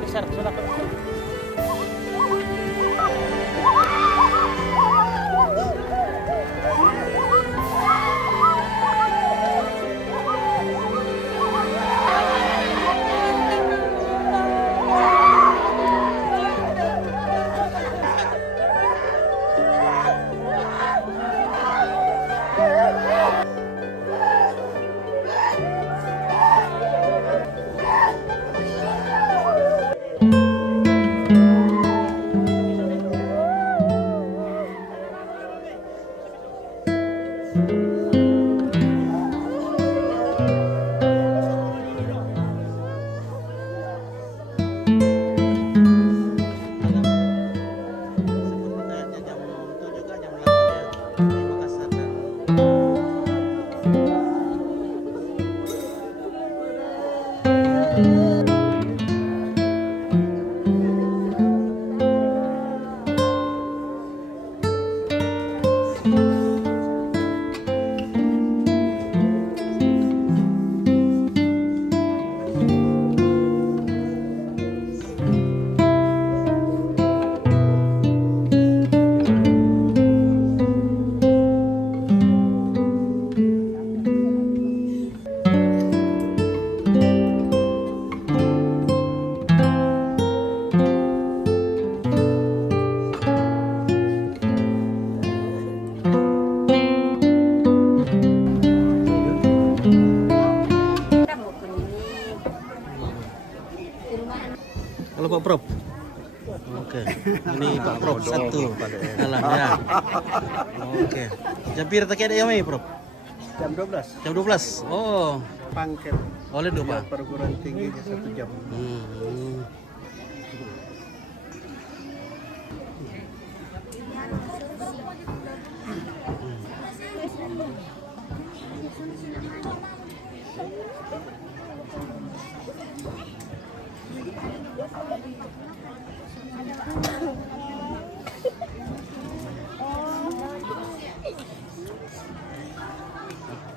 Besar, sudah. Kalau Pak Prof. Oke. Ini Pak Prof satu. Dalam ya. Oke. Jam berapa tadi ada yang mai, Prof? Jam 12. Jam 12. Oh. Pangket. Oleh dua, Pak. Perguruan tingginya 1 jam.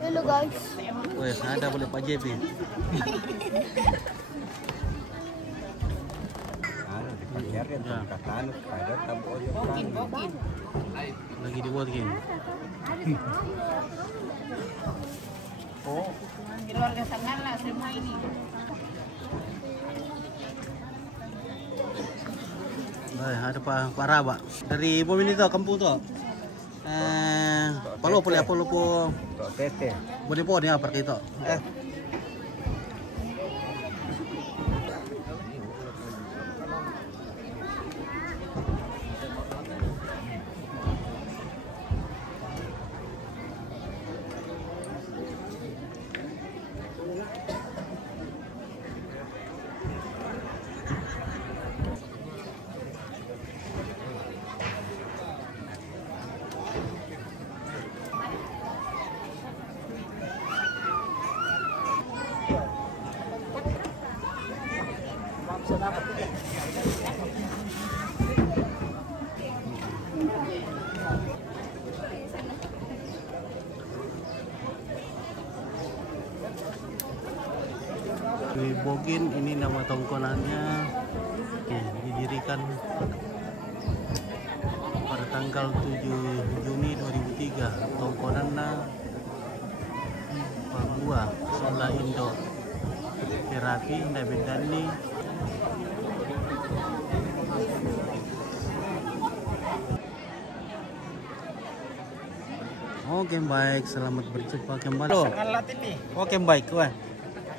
Halo guys. Wes, ada boleh Pak JP. Lagi dibuatin. Oh. Keluarga Sangala semua ini. Ada Pak Raba dari Bomin itu kampung tuh. Palo boleh apa lu po? Tete. Boleh po dia apa itu? Di Bogin ini nama tongkonannya didirikan pada tanggal 7 Juni 2003. Tongkonannya Papua Sola Indo Terapi Nabedani. Oke baik, selamat berjumpa kembali. Oke baik, wah.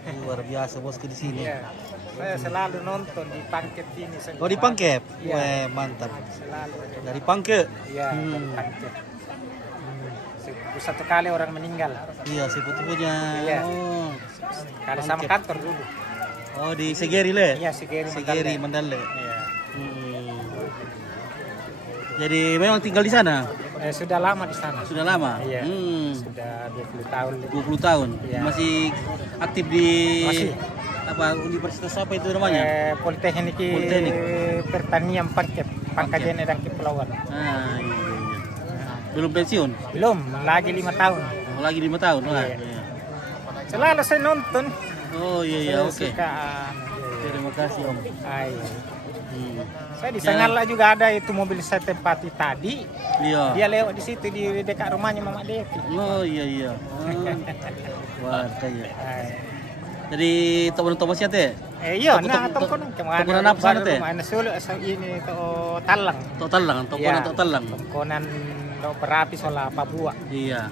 Luar biasa bosku di sini. Iya. Saya selalu nonton di Pangket ini. Oh di Pangket? Iya. Wah mantap. Selalu. Dari Pangket? Iya, dari Pangket. Satu kali orang meninggal. Iya, sepupunya. Iya. Oh. Kali sama kantor dulu. Oh di Segeri le? Iya, Segeri Mandale. Iya. Jadi memang tinggal di sana? Sudah lama di sana. Sudah lama? Iya. Sudah 20 tahun. 20 tahun. Iya. Masih aktif di Masih. apa universitas apa itu namanya? Politeknik Pertanian Pangket, Pangkajen dan Kepulauan. Ah iya. Belum pensiun? Belum, lagi 5 tahun. Oh, lagi 5 tahun. Wah. Iya. Iya. Selalu saya nonton. Oh iya, oke. Suka, kasih Om. Ay. Hmm. Saya di Sangala juga ada itu mobil saya tempati tadi. Iya. Dia lewat di situ di dekat rumahnya Mama Devi. Oh iya. Wah kayak. Ay. Jadi teman Thomasnya teh. Iya, nah tongkonan tongkonan apa sana teh? Ana sulu ini to talang. Tok talang, tongkonan tok talang. Tongkonan do berapi sola Papua. Iya.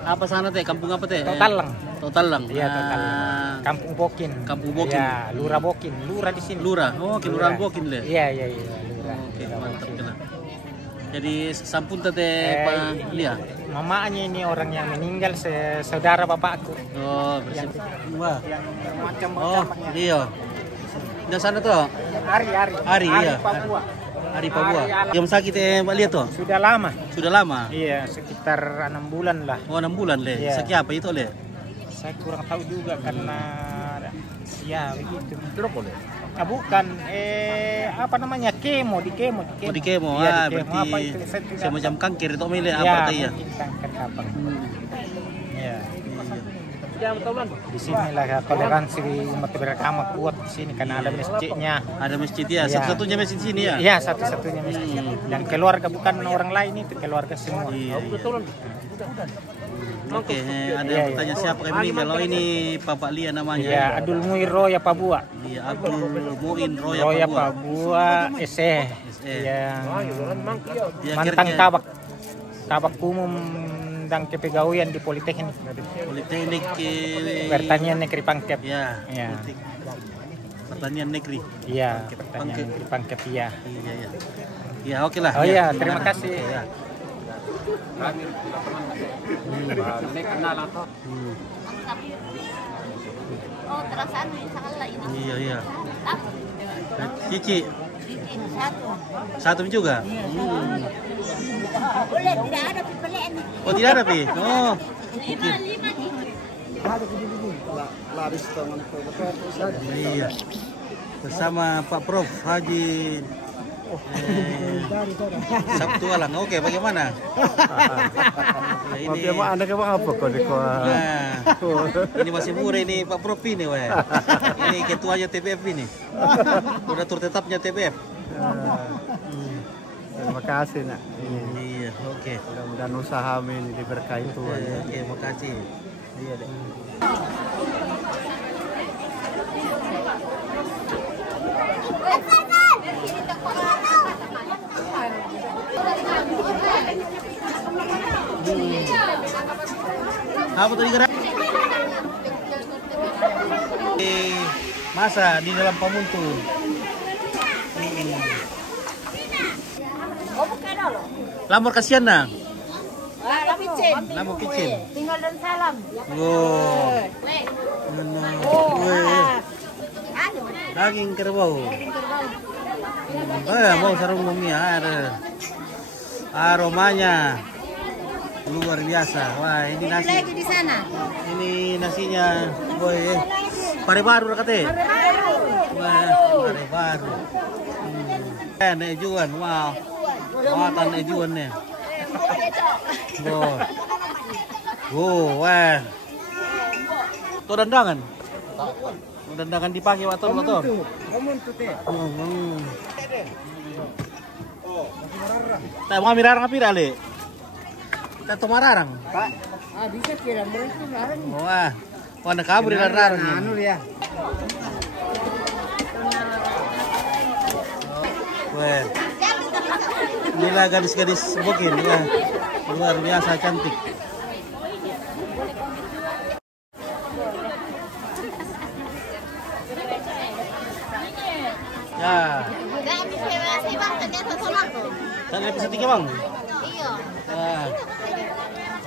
Apa sana teh? Kampung apa teh? Tok talang. Tok talang. Iya, Tok talang. Kampung Bokin. Kampung Bokin. Ya, Lurah Bokin. Lurah di sini. Lurah. Oh, kelurahan Bokin le. Iya, Lurah. Oke, mantap kena. Jadi sampun teh Pak Lia. Mamanya ini orang yang meninggal saudara bapakku. Oh, bersih. Wah. Macam Oh, iya. Di sana tuh. Ari, iya. Papua. Ari Papua. Yang sakit Mbak Lia tuh? Sudah lama. Sudah lama. Iya, sekitar 6 bulan lah. Oh, 6 bulan le. Iya. Sakit apa itu le? Saya kurang tahu juga karena ya begitu. Bukan apa namanya kemo di kemo. Oh, di kemo. Iya, Berarti apa itu? Saya tidak semacam kanker itu mele tahu. apa Ya, teh ya? mungkin kanker apa. Iya. Iya. Di sinilah ya, toleransi umat beragama kuat di sini karena ada masjidnya. Ada masjid ya. Iya. Satu-satunya masjid sini ya? Iya, satu-satunya masjid. Dan keluarga bukan orang lain itu keluarga semua. Iya. Oke, ada Iya, yang bertanya siapa kami ini? Kalau ini Bapak Lia namanya. Iya, Abdul Muir Roya Papua. Iya, Abdul Muin Roya Roya Papua. Papua SE. Yang Dia mantan kerja kabak umum dan kepegawaian di Politeknik. Politeknik Pertanian Negeri Pangkep. Ya, Ya. Pertanian Negeri. Iya, Pertanian Negeri Pangkep ya. Iya. Ya, oke lah. Oh Ya, iya, terima gimana? kasih. Ya. Oh, terasa salah ini. Iya. Cici. Satu. Satu juga. Boleh, tidak ada pembelian. Oh, tidak ada, Pi. Oh. Lima nih. Iya. Bersama Pak Prof Haji Sabtu Alang. Oke, bagaimana? Ini apa kok di nah, ini masih muda ini Pak Prof ini, weh. Ini ketuanya TPF ini. Udah tur tetapnya TPF. Terima kasih nak. Iya, oke. Mudah-mudahan usaha ini diberkahi Tuhan. Oke, makasih. Iya deh. Apa tadi gerak? Masa di dalam pamuntu. Lamor kasihan nah. Lamor kicin. Tinggal dan salam. Oh. Daging kerbau. Mau sarung bumi ada. Aromanya luar biasa. Wah, ini nasi. Lagi di sana. Ini nasinya, boy. Pare baru kate. Wah, pare baru. Ejuan, wow. Muatan ejuan nih. Wah. Tuh dandangan. Dandangan dipakai motor. Tak mau mirarang apa le? Kita tuh mararang. Pak, Bisa kira mereka larang. Wah, warna kabur larang. anu ya. Wah. Inilah gadis-gadis Bokin ya. Luar biasa cantik. Ya. Enggak bisa masih bang ternyata tolak tuh. Kan episode 3 bang. Iya. Ah.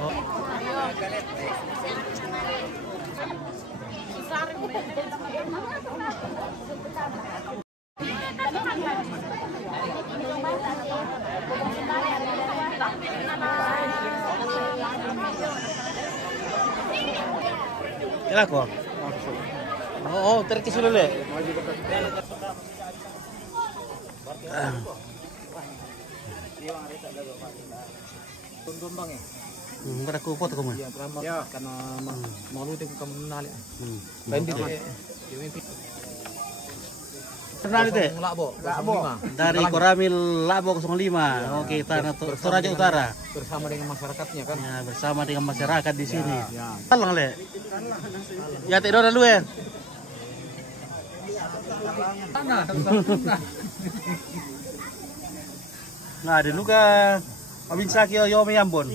Oh. Kira kok? Oh, terkis dulu le. Berapa aku foto kamu? Ya, karena mau lu kamu nali. Kenal itu? Labo. Dari Koramil Labo 05. Oke, Tanah Toraja Utara. Bersama dengan masyarakatnya kan. Ya, bersama dengan masyarakat di sini. Salang le. Ya tidak dulu ya. Nah, di luka abin sakit yo me Ambon.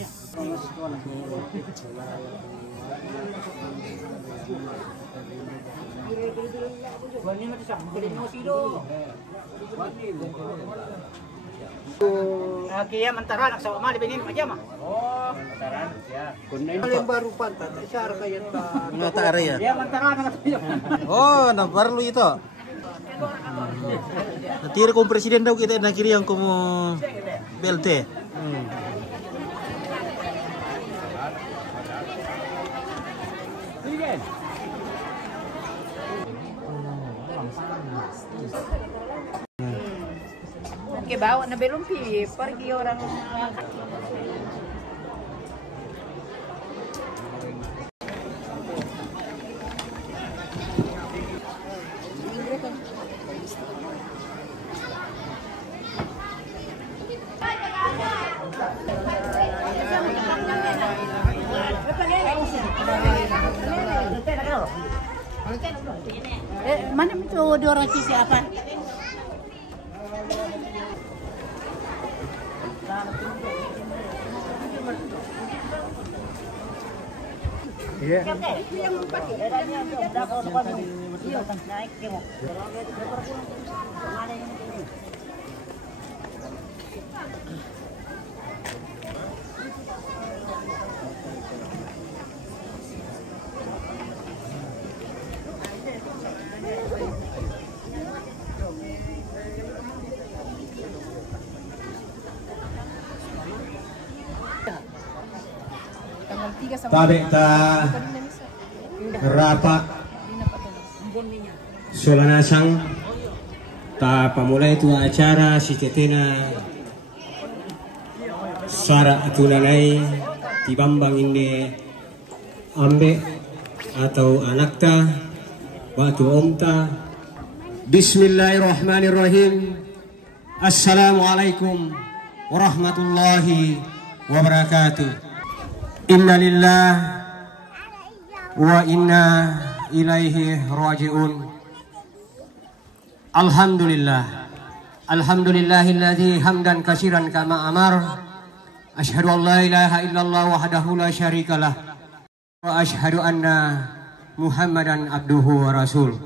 Kaya mantara nak sawa mali begini aja mah. Oh, mantaran ya. Yang baru pantat, isar kayak Nggak tak ada ya. Ya mantara nak. Oh, nah baru itu. Nanti ada presiden daw kita nak kiri yang como BLT. Oke, bawa na belum pi, pergi orang. Mana itu dua orang siapa? Iya. Tabekta rapat solanasang ta pamulai itu acara si tetena sara tunanai di Bambang ini ambe atau anakta batu omta. Bismillahirrahmanirrahim. Assalamualaikum warahmatullahi wabarakatuh. Inna lillah wa inna ilaihi raji'un. Alhamdulillah. Alhamdulillahilladzi hamdan katsiran kama amar. Asyhadu an la ilaha illallah wahdahu la syarikalah. Wa asyhadu anna Muhammadan abduhu wa rasul.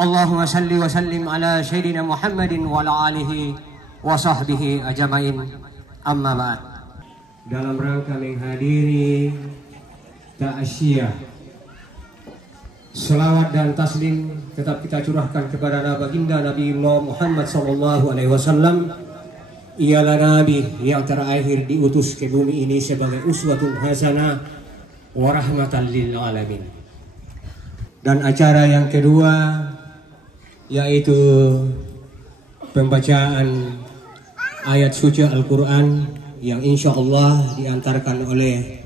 Allahumma salli wa sallim ala sayyidina Muhammadin wa ala alihi wa sahbihi ajmain. Amma ba'd. Dalam rangka menghadiri ta'asyiah, selawat dan taslim tetap kita curahkan kepada baginda Nabi Muhammad SAW. Ialah Nabi yang terakhir diutus ke bumi ini sebagai uswatun hasanah wa rahmatan lil alamin. Dan acara yang kedua yaitu pembacaan ayat suci Al-Quran yang insya Allah diantarkan oleh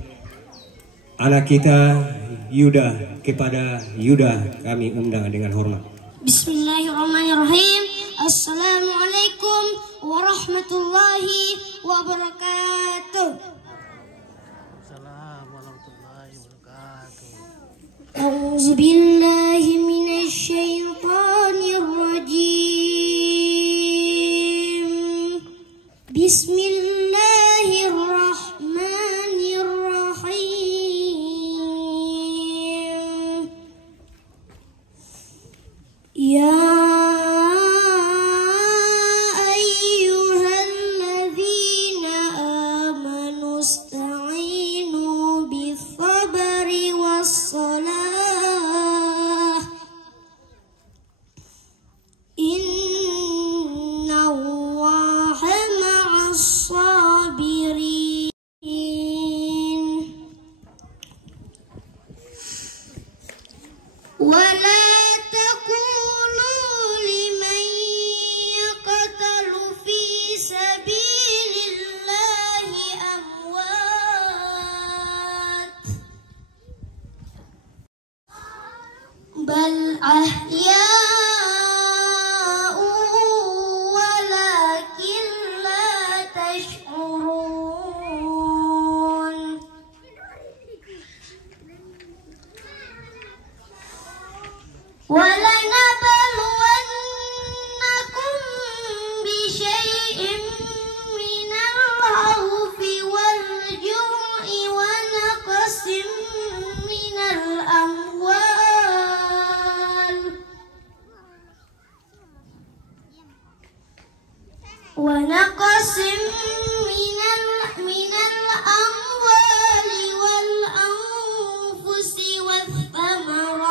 anak kita Yuda kepada Yuda, kami undang dengan hormat. Bismillahirrahmanirrahim. Assalamualaikum warahmatullahi wabarakatuh. Assalamualaikum warahmatullahi wabarakatuh. A'udzu billahi minasy syaithanir rajim. Bismillahirrahmanirrahim. Ya ayyuhalladzina amanu ista'inu bis-sabri was-salah. Innallaha ma'as ونقص من الأموال والأنفس والثمرات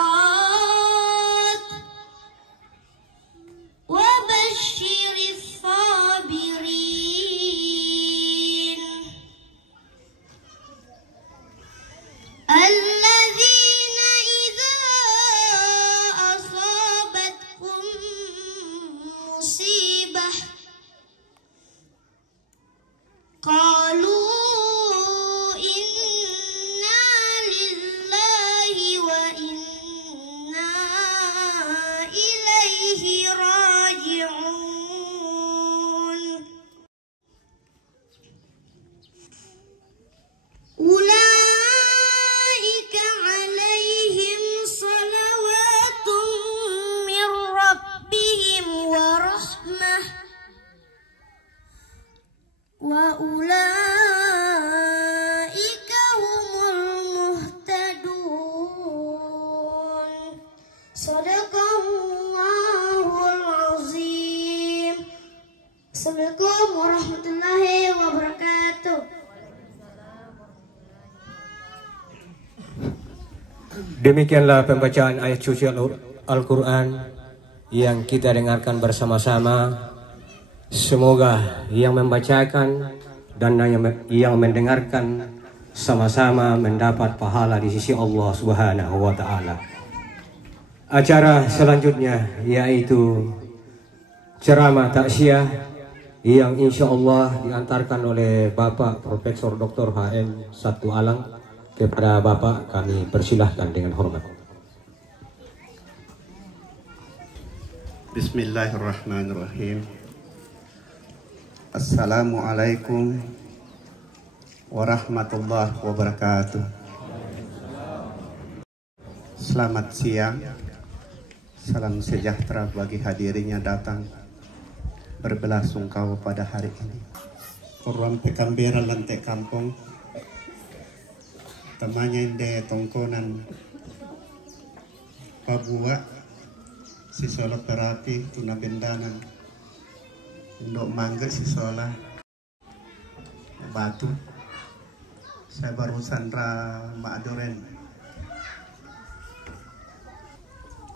وبشر الصابرين الذين إذا أصابتهم مصيبة قالوا إنا لله وإنا إليه راجعون أولئك عليهم صلوات من ربهم ورحمة وأولئك هم المهتدون صدق الله العظيم. Assalamualaikum warahmatullahi wabarakatuh. Demikianlah pembacaan ayat suci Al-Quran yang kita dengarkan bersama-sama. Semoga yang membacakan dan yang mendengarkan sama-sama mendapat pahala di sisi Allah Subhanahu wa Ta'ala. Acara selanjutnya yaitu ceramah takziah yang insya Allah diantarkan oleh Bapak Profesor Dr. HM Satu Alang. Kepada Bapak kami persilahkan dengan hormat. Bismillahirrahmanirrahim. Assalamualaikum warahmatullahi wabarakatuh. Selamat siang. Salam sejahtera bagi hadirin yang datang berbelasungkawa pada hari ini. Korban pekambera lantai kampung. Temanya inde tongkonan Papua si sola terapi tuna bendanan untuk mangga si sola batu. Saya barusan Maaduren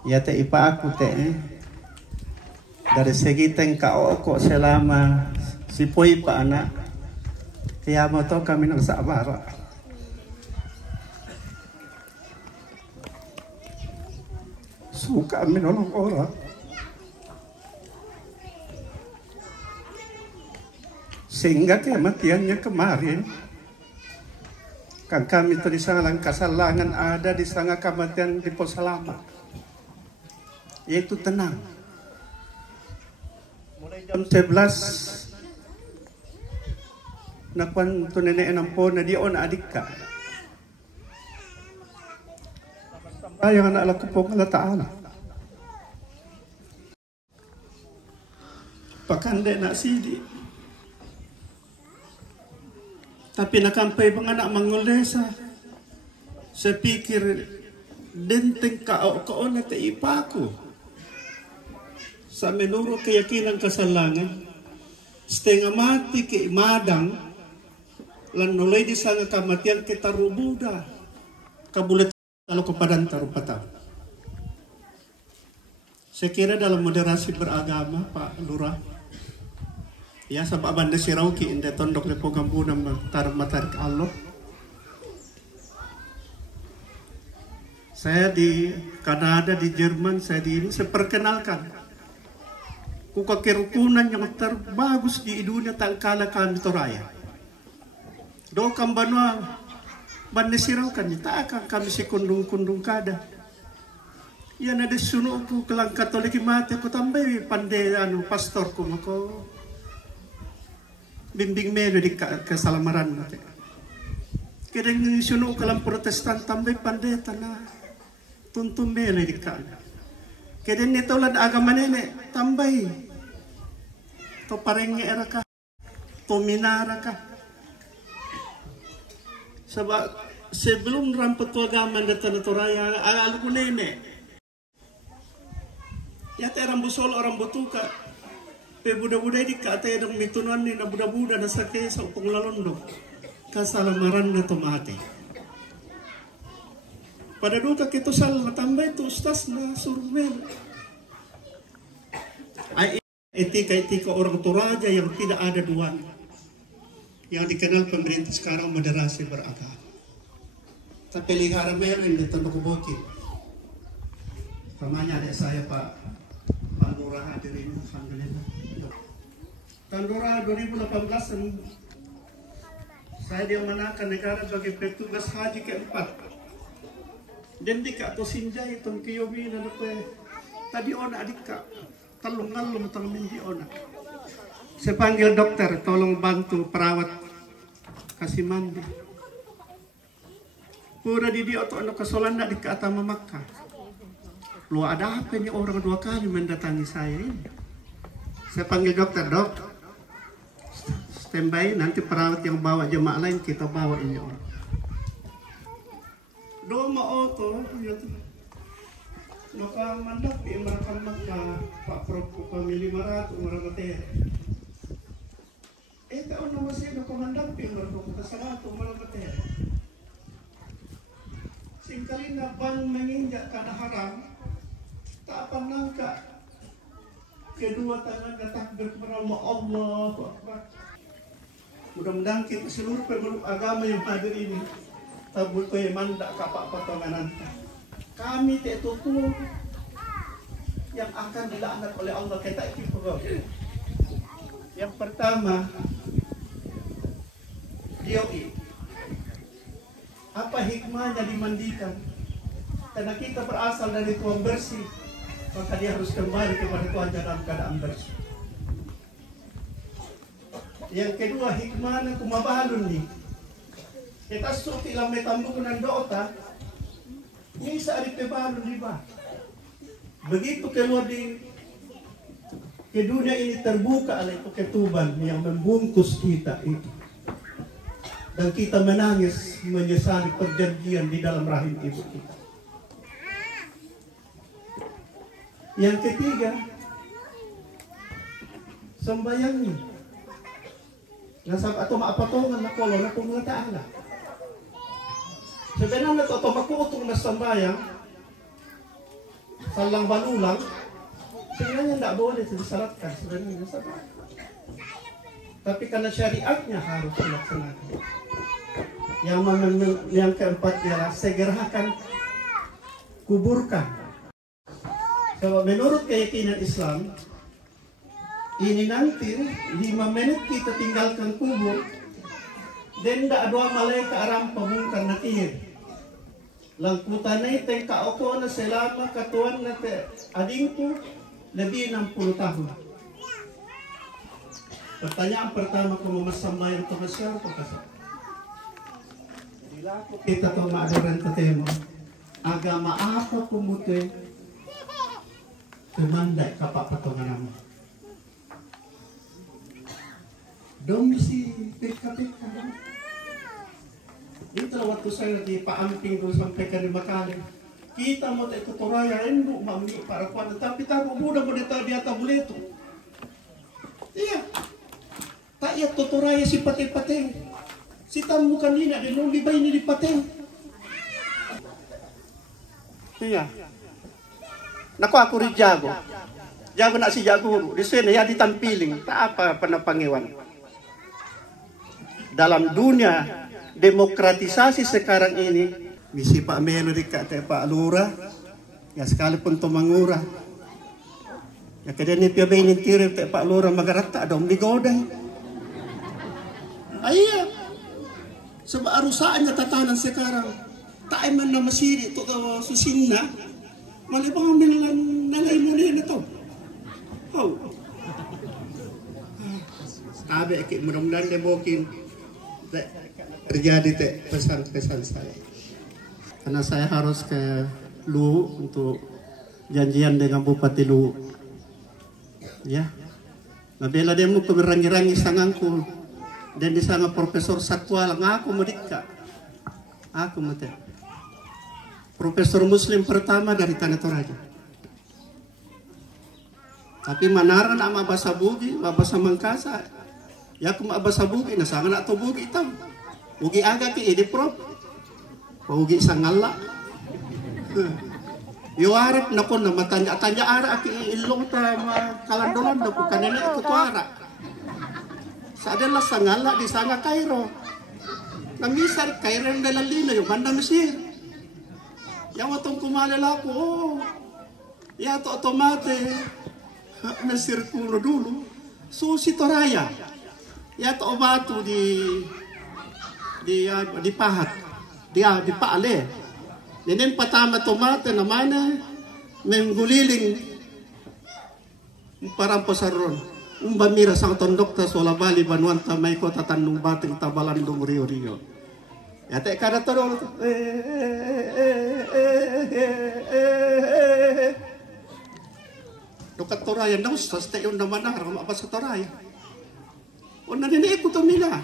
ya te ipa aku te dari segi tengkau kok selama si poi pa anak kaya mo to kami nang sabar. Suka menolong orang. Sehingga kematiannya kemarin kan kami tadi sangat kasalangan ada di sangat kematian di Posalama, yaitu tenang. Mulai jam 11 nakuan tu nenek nampo na di on adika. Yang anak laku pong Allah Ta'ala pakande nak sidi tapi nakampai bang anak mangolesa saya pikir denteng kau na te ipaku sa menurut keyakinan kasalangan setengah mati ke madang lan nolay di sanga kamatian kita rubuda kabulat kalau kepada taruh tahun. Saya kira dalam moderasi beragama Pak Lurah, ya sabab banda sirauki inde tondok lepo gampuna taruh matarik Allah. Saya di Kanada, di Jerman, saya perkenalkan. Kuka kerukunan yang terbagus di dunia tak kalah kami toraya. Do kambanua banda sirau kan tak akan kami sekundung-kundung kada. Ya nade suno ku kelang Katolik mati aku tambah pandai pastor ku mako bimbing melo di kesalamaran mati. Kadang suno kelang Protestan tambah pandai tanah tuntum melo di kana. Kadang ni tolad agama nene tambah to parenge eraka to minara ka. Sebab sebelum ramput agama datang Toraya alu ku nene. Ya te rambu sol orang butuka Pe buda-buda di kata yang mitunan ni na buda-buda na sakit sa upong lalondo. Kasalamaran na tomate. Pada duka kito sal natambay to ustas na survey. Ay etika orang Toraja yang tidak ada dua. Yang dikenal pemerintah sekarang moderasi beragama. Tapi lingkaran meron di Tanduk Bukit. Namanya adik saya Pak Lurah hadirin, alhamdulillah. Tahun 2018 saya diamanahkan negara sebagai petugas haji keempat. Dan di Kak Tosinjay itong kiyobi na tadi ona adik Kak talong-ngalong tang hindi ona. Saya panggil dokter, tolong bantu perawat kasih mandi. Pura di dia atau anak kesolan nak di Atama Makkah. Lu ada apa nih orang 2 kali mendatangi saya ini? Saya panggil dokter, dok. Standby, nanti perawat yang bawa jemaah lain kita bawa ini orang. Doma auto, maka mandak di Imarakan Makkah Pak Prof pemilih marat umur materi. Tahun nama saya dokumendan pilih ke salah umur materi. Singkali naban menginjak karena haram, tak pandang kedua tangan takbir kepada Allah Akbar. Mudah-mudahan kita seluruh penduduk agama yang hadir ini tabul koy mandak kapak potongan kami tetutu yang akan dilaknat oleh Allah kita itu. Yang pertama DOI. Apa hikmahnya dimandikan? Karena kita berasal dari Tuhan bersih, maka dia harus kembali kepada Tuhan dalam keadaan bersih. Yang kedua hikmahnya kumabalun nih. Kita suki lamai tambukan dota, ini saat balun di bah. Begitu keluar ke dunia ini terbuka oleh ketuban yang membungkus kita itu. Dan kita menangis menyesali perjanjian di dalam rahim ibu kita. Yang ketiga, sembayangnya. Nasab atau maapatongan na kolon na pumuntaan na. Sebenarnya ito makuutong na sembayang, salang balulang, sebenarnya tidak boleh disalatkan sebenarnya sabar. Tapi karena syariatnya harus dilaksanakan. Yang keempat ialah segerakan kuburkan. Sebab menurut keyakinan Islam, ini nanti 5 menit kita tinggalkan kubur, dan tidak ada malaikat aram pemungkar nakir. Langkutan na iteng kaoko na selama katuan na adingku lebih 60 tahun. Pertanyaan pertama kung masambayan ito masyar ko kasi. Kita ito maadaran ka tema. Agama apa kumute kumanday kapapatongan mo. Dong si pika-pika. Ito waktu saya di paamping ko sampai ke Makale. Kita mo tayo tuturaya endo mami para kuan tapi tayo muda mo dito di ata boleto. Iya. Tak ya tuturaya si pateng-pateng. Si tamu kanina di nung libay ni di pateng. Iya. Naku aku rin jago. Jago na si jago. Di sini ya ditampiling. Tak apa panapangiwan. Dalam dunia demokratisasi sekarang ini, misi Pak Melo di Pak Lurah, ya sekalipun tumangura. Ya kadang ni piabay ni tiri Pak Lurah magarata dong digodai. Ayah, sebab arusaannya tatanan sekarang. Tak eman na masiri to susinna, malibang amilan nalay mo na ito. Oh, abe kit mudah-mudahan debokin. Terjadi pesan-pesan saya karena saya harus ke Lu untuk janjian dengan Bupati Lu ya nabela dia mau kemerangi-rangi sangangku dan di sana Profesor Satwal ngaku medika aku mete Profesor Muslim pertama dari Tanah Toraja Tapi manaran ama basa bugi, babasa mangkasa. Ya kum abasa bugi na sangan ato bugi tam. Bugi aga ki idi prop. Bugi sangala. Yo arap na kon na matanya ara aki ilong ta kalandolan na ko kanina ito tuara. Sa adalah sangala di sanga Cairo. Namisar Cairo ng dalalina yung banda Mesir. Yang watong kumalala ko, ya to otomate Mesir kuno dulu. Susi Toraya. Ya to batu di pahat. Di paale. Ninin patama tomate na mana mengguliling parang pasaron. Umbamira sang tondok ta sola bali banuan tamay ko tatanung bating tabalan dong rio. Ya te kada todong Dokat Toraya na ustas te yung naman aram apa sa Toraya. O nanini ko tumina.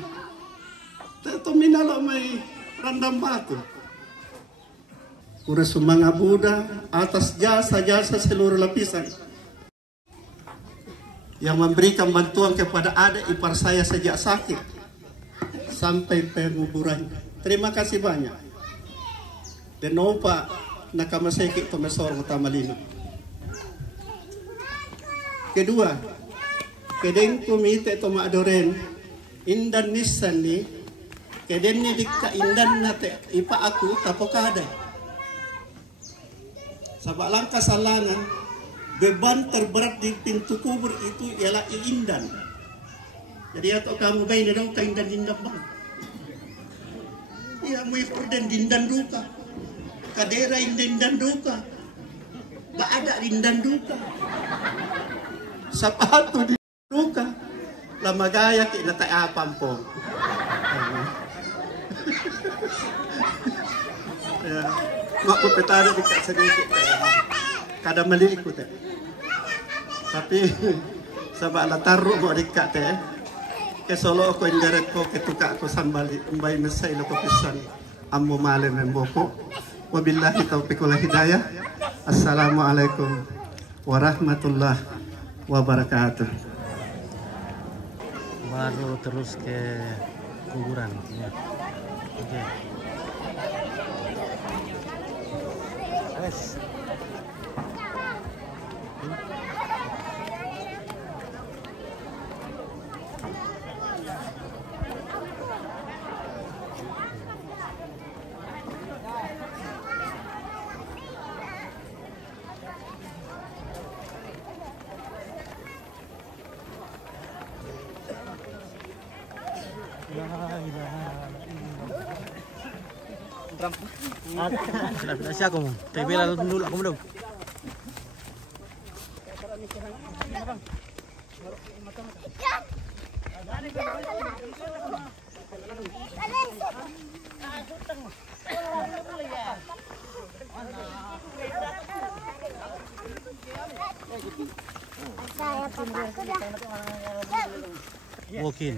Tumina lo may randam batu. Kura sumanga Buddha atas jasa-jasa seluruh lapisan yang memberikan bantuan kepada adik ipar saya sejak sakit sampai penguburan. Terima kasih banyak. Dan opa nakamaseki to mesor tamalino. Kedua, kedeng kumite to maadoren indan nisan ni keden ni dikka indan nate ipa aku tapokada. Sabalang kasalanan, beban terberat di pintu kubur itu ialah iindan. Jadi atau kamu bayi daw kaindan-indan bang. Iya mo iporden dindan duka. Kadera indan duka. Baada dindan duka. Sapatu di duka. Lamagaya kinatay apam po. Ya. Mak petani dekat sedikit kada mali ikut tapi sabak la taruh mo dekat ke solo ko indirect ko ke tuka ko sambali umbay mesay lo ko pisan ammo malen men boko wabillahi taufiq wal hidayah. Assalamualaikum warahmatullahi wabarakatuh. Baru terus ke kuburan ya. Oke. Yes. Sila siya ko mo. Tebela dulu ako mo daw. Walk-in.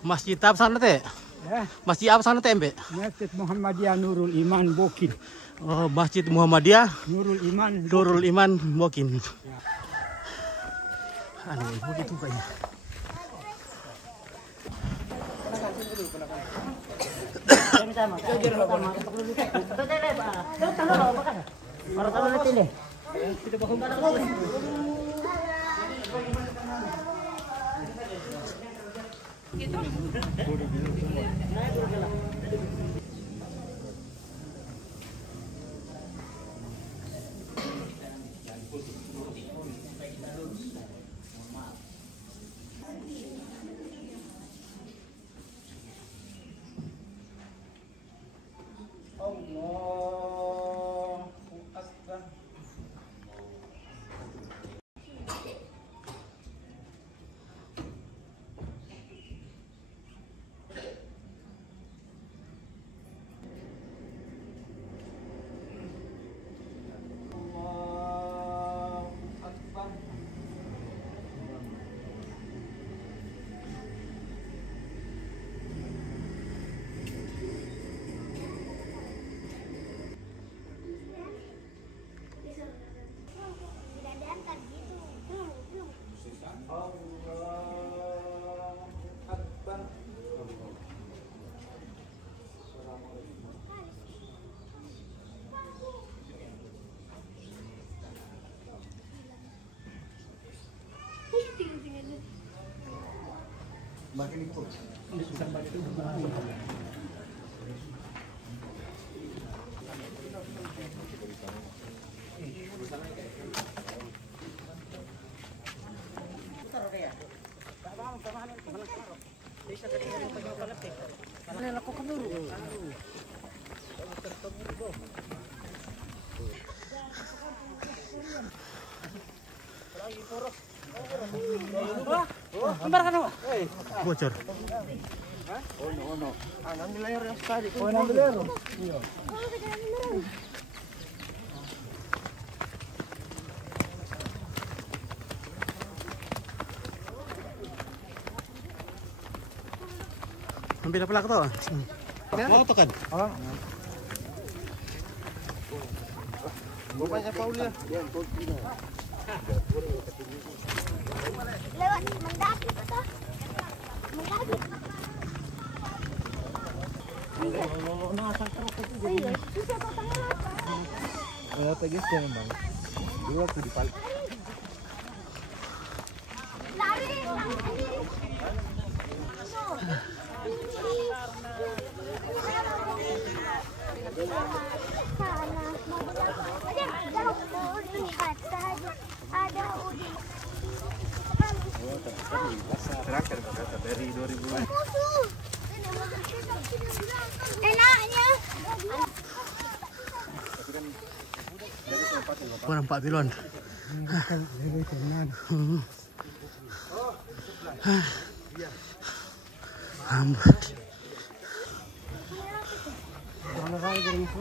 Masjid apa sana teh? Ya, Masjid apa sana teh, Mbak? Masjid Muhammadiyah Nurul Iman Bokin. Oh, Masjid Muhammadiyah Nurul Iman. Nurul Iman Bokin. Aneh, begitu kayaknya. Bocor. Ambil apa lah kau? Mau tekan? Bapaknya Paulia. Lewat mendaki kita. Mendaki. Iya, susah potong apa? Kalau tegas jangan bang. Dua tuh di paling. Lari. Ada uji. Terakhir kata dari 2000. Enaknya. Kurang 4 bilon.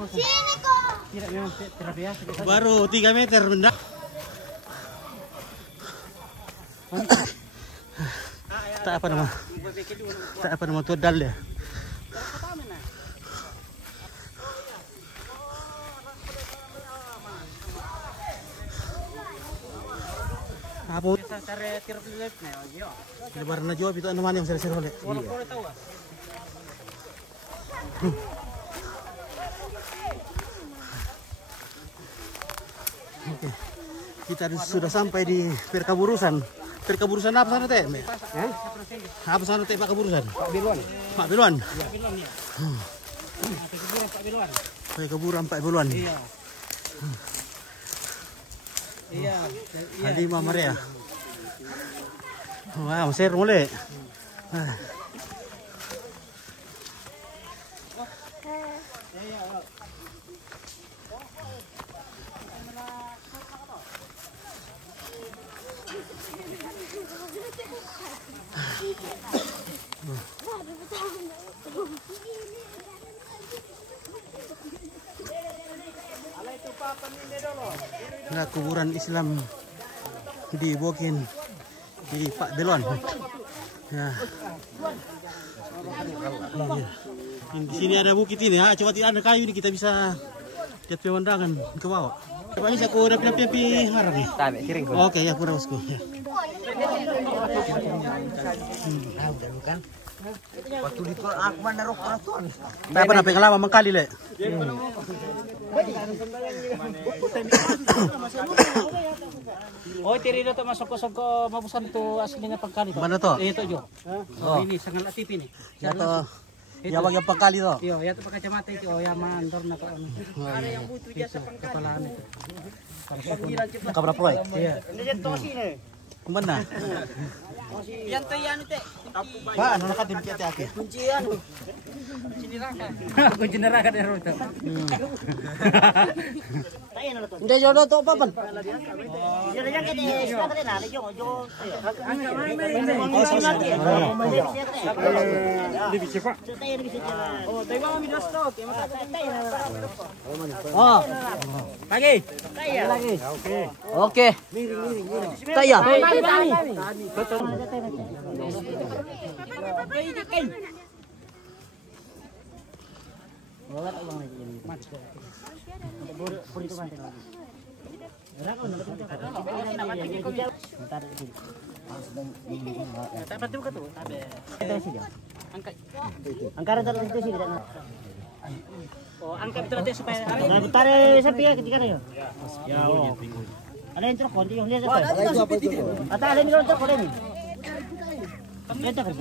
Sini kok. Baru 3 meter mendak. Tak apa nama. Tak apa nama tudal dia. Apa? Lebaran na jawab itu naman yang sering oleh. Oke. Kita sudah sampai di Perkaburusan. Perkaburusan apa sana teh? Apa sana teh Pak Kaburusan? Pak Bilwan. Pak Bilwan. Iya, Bilwan ya. Pak Bilwan. Perkaburan Pak Bilwan. Iya. Iya. Halimah Maria. Wow, share boleh. Nah, kuburan Islam di Bokin di Pak Belon. Ya. Iya. Di sini ada bukit ini ya. Coba ada kayu ini kita bisa lihat pemandangan ke bawah. Coba bisa aku rapi-rapi ngarang nih. Tarik kiring. Oke ya, kurang bosku. Ya. Bukan. Waktu di tol aku mana roh tuan. Tak apa nak lama mengkali le. Oh, tiri na to masuk-masuk mabusan to aslinya pagkali to. Mana to? Ito jo. Oh. Ini sangat latif ini. Ya to. Ya bang yang pengkali to. Iyo, ya to pagkacamata ito, ya mandor na to ano. Ada yang butuh jasa pangkali. Kepalaan ito. Kabra proy. Iya. Kemana? Yan to yan ite. Pak, ano nakatim kiti ake? Kuncian. Kunci neraka dari itu. Hindi jodoh to papan. Oh. Lagi. Lagi. Oke. Taya. Angkaran taruh itu sih. Oh, angkat itu nanti supaya Tarik sapi ya ketika ya. Ya. Ada yang terkonti yang dia. Ada yang terkonti. Kita kan.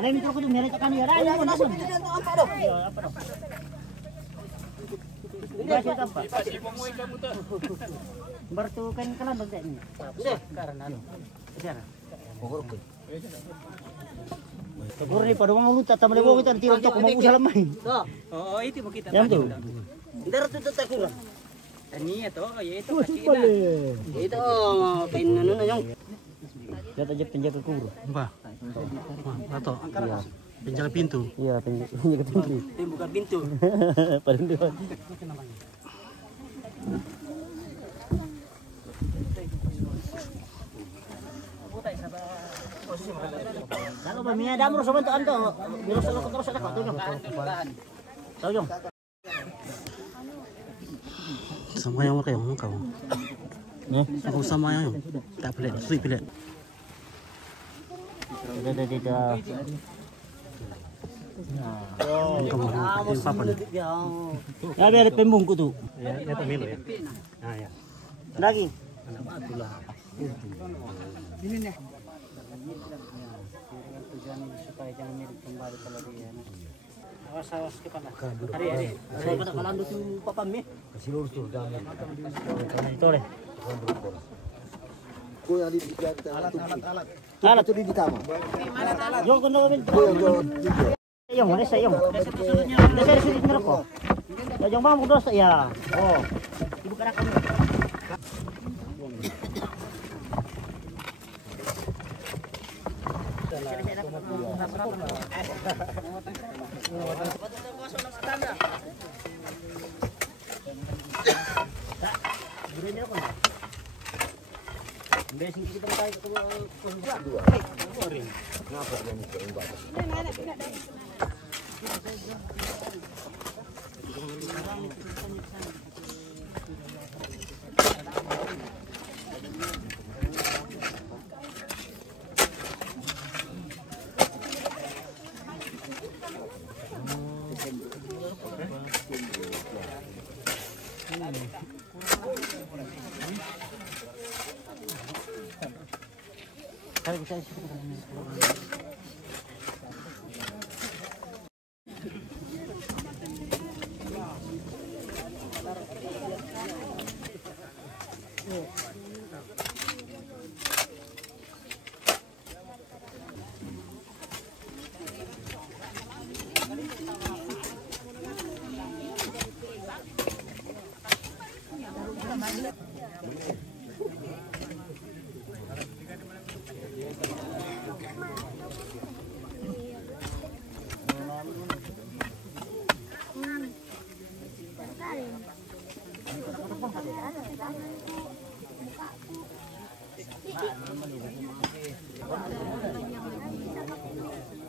Ada yang mikro kudu mereka kan ya. Ada pun apa? Iya, apa dong? Masih apa? Bertukan kalan dong ini. Sudah karena anu. Sejarah. Pokok ke. Tegur ni pada orang luta tambah lewat kita nanti untuk mau usaha main. Oh, itu mau kita. Yang tu. Ndar tu takulah. Ini itu, ya itu. Itu kain anu na yung. Lihat aja penjaga kubur. Apa? Atau penjaga pintu. Iya, penjaga pintu. Buka pintu. Paling dia. Kalau baminya ada amro sobat anto, bilang selalu terus ada kok tuh. Tahu jong. Sama yang kayak kau. Aku sama yang tak pelik, sulit pelik. Tidak. Kamu apa nih? Ya biar pembungku tuh. Ya pemilu ya. Nah ya. Lagi. Ini nih. Supaya jangan mirip kembali kalau dia. Awas kepala. Hari. Saya kena kalandu tu papan me. Kasih lurus tuh jangan. Tore. Kau yang di alat. Alat tu di kamar. Yo kono men. Yo mana saya yo. Saya sudah merokok. Ya jong bang kudos ya. Oh. Ibu kana kami.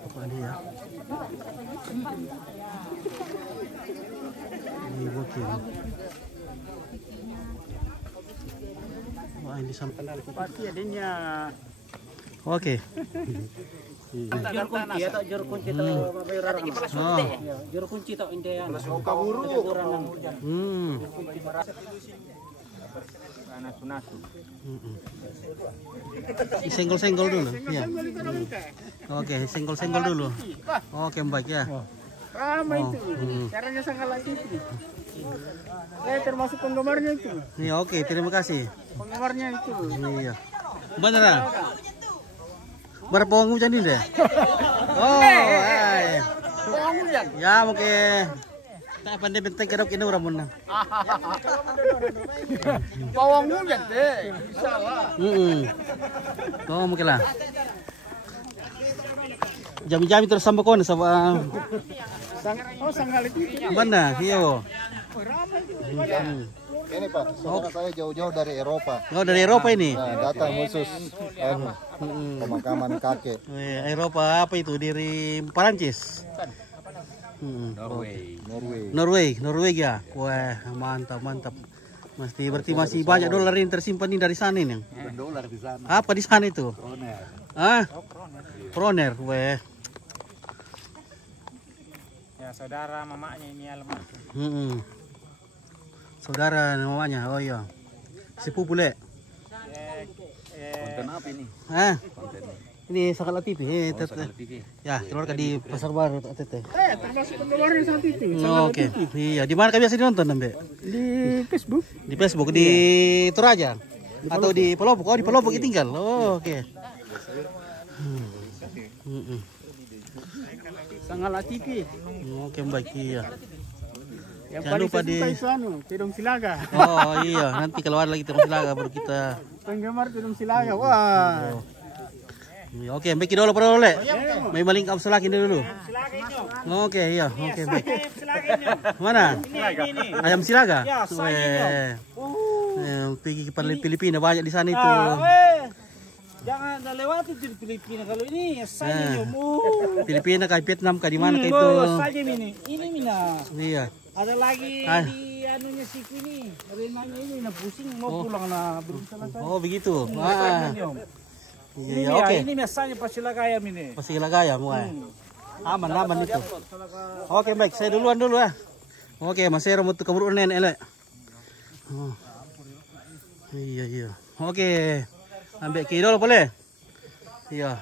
Apa dia? Ini bukit. Wah ini sampai. Pasti adanya. Oke. Jur kunci atau jur kunci atau mabayar Oh. jur kunci atau indean. Kaburu. Nasu-nasu. Senggol-senggol dulu. Ya. Oke, senggol-senggol dulu. Oke, baik ya. Ramai itu. Caranya sangat lagi itu. Saya termasuk penggemarnya itu. Iya, oke, terima kasih. Penggemarnya itu. Iya. Beneran? Berapa uang hujan ini deh? Oh, hai. Ya, mungkin. Tak pandai benteng kerap ini orang mana? Bawang hujan deh, bisa lah. Oh, mungkin lah. Jam-jam terus sampai kau sama. Sangat itu. Mana? Iya. Ini Pak, saudara saya jauh-jauh dari Eropa. Oh, dari Eropa ini? Nah, datang khusus pemakaman kakek. Eropa apa itu? Dari Perancis? Norway ya. Wah, mantap. Berarti masih banyak dolar yang tersimpan ini dari sana ini. Dolar di sana. Apa di sana itu? Kroner. Ah? Kroner, weh. Ya, saudara mamanya ini almarhum. Saudara namanya, oh iya. Sepupu le. Konten apa ini? Hah? Ini sangat TV. Ya, keluarkan di Pasar Baru Tete. Termasuk pengeluaran sama TV. Oke. Iya, di mana kalian biasa dinonton, Nambe? Di Facebook. Di Facebook di Toraja atau di Pelopok? Oh, di Pelopok tinggal. Oh, oke. Sangat TV. Oke, baik iya. Yang Jangan lupa di Tidung Silaga. Oh iya, nanti kalau ada lagi Tidung Silaga baru kita Penggemar Tidung Silaga. Wah. Iya, oke, baik dulu pada oleh. May maling ka sa laki dulu. Oke, iya, oke, baik. Mana? Ayam Silaga? Ya, saya pergi ke Filipina banyak di sana itu. Jangan lewati di Filipina kalau ini saya Filipina kah Vietnam kah di mana kah itu? Saja ini mina. Iya. Ada lagi di anunya siku ini. Renangnya ini na pusing mau pulang na belum selesai. Oh, begitu. Iya, oke. Ini biasanya Pasilagayam ini. Pasilagayam, wah. Aman itu. Oke, baik. Saya duluan dulu ya. Oke, Mas Hero mau keburu nenek elek. Oh. Iya. Oke. Ambil kilo boleh? Iya.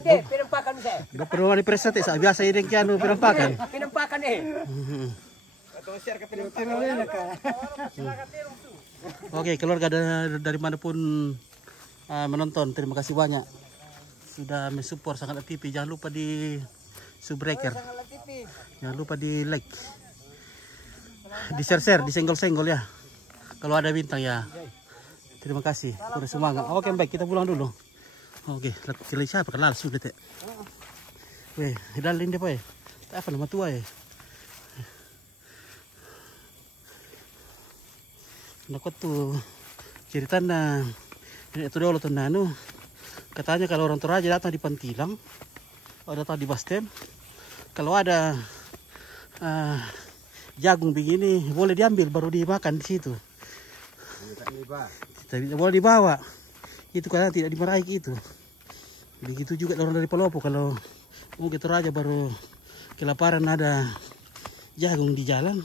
Pinampakan saya. Udah perlu di preset ya, biasa ini kianu pinampakan. Pinampakan Oke, keluarga dari manapun menonton, terima kasih banyak sudah mensupport Sangat TV. Jangan lupa di subbreaker, jangan lupa di like, di share, di senggol ya. Kalau ada bintang ya. Terima kasih, udah semangat. Oke, baik, kita pulang dulu. Oke, kali siapa kenal sudah teh. Weh, dalin dia apa ya? Tak apa nama tua ya. Nakot tuh ceritanya itu dulu tuh nanu. Katanya kalau orang Toraja datang di Pantilang, atau datang di Bastem, kalau ada jagung begini boleh diambil baru dimakan di situ. Tidak boleh dibawa. Itu karena tidak dimarahi itu. Begitu juga orang dari Pelopok kalau mau ke Toraja baru kelaparan ada jagung di jalan,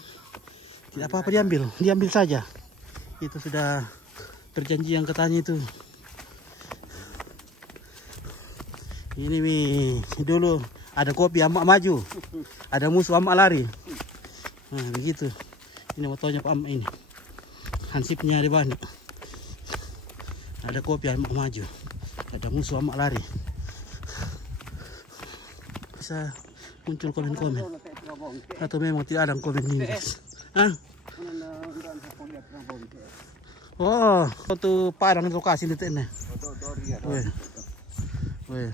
tidak apa-apa diambil saja. Itu sudah perjanji yang katanya itu. Ini dulu ada kopi amak maju, ada musuh amak lari. Nah begitu. Ini motonya Pak Amak ini. Hansipnya di banyak. Ada kopi amak maju, ada musuh amak lari. Bisa muncul komen-komen atau memang tidak ada komen ini, guys. Oh, itu padang lokasi itu nih. Weh,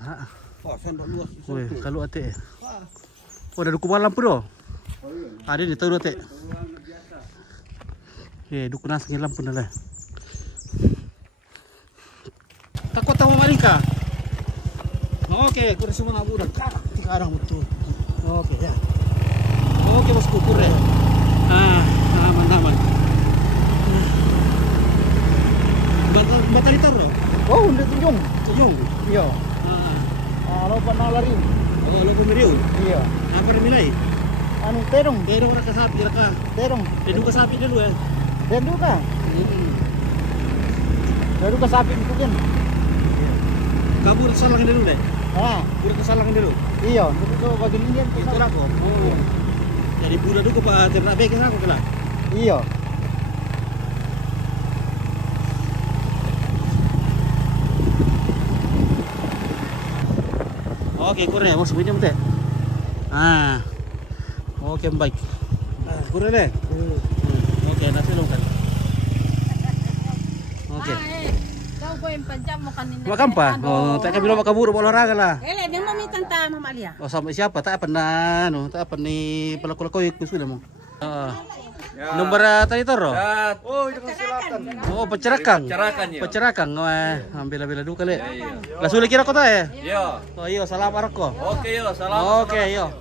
kalau ate. Oh, ada dukun malam pun. Ada di tahu ate. Dukun nasi lampu dah. Takut tahu malingka. Oke, kurang semua ngaburan. Tiga orang betul. Oke ya. Oke, bosku kure. Aman. Batal itu bro? Oh, udah tunjung. Iya. Lo pernah lari? Oh, lo pemiriu? Iya. Apa nilai? Anu terong raka sapi raka. Terong. Deduk ke sapi dulu ya. Deduk ka? Deduk ke sapi itu kan. Kabur kesalangin dulu deh. Budak kesalangin dulu. Iya, itu bagian ini itu aku. Oh. Jadi budak dulu Pak ternak beke aku kala. Iya. Oke, kurang ya, mau semuanya betul. Oke, baik. Kurang deh. Oke, nasi lo kan. Oke. Kau ko yung panjang mo kanina. Makan pa? Oh, tak kami lupa kabur olahraga lah. Dia mau minta Mama Alia. Oh, sampai siapa? Tak pernah, tak pernah ni pelaku-pelaku ikut sudah mau. Nomor tadi toro? Oh, itu selatan. Oh, Pecerakang. Pecerakang. Ambil dulu kali. Lah sulit kira kota ya? Iya. Oh iya, salam arko. Oke, yo, salam. Oke, yo.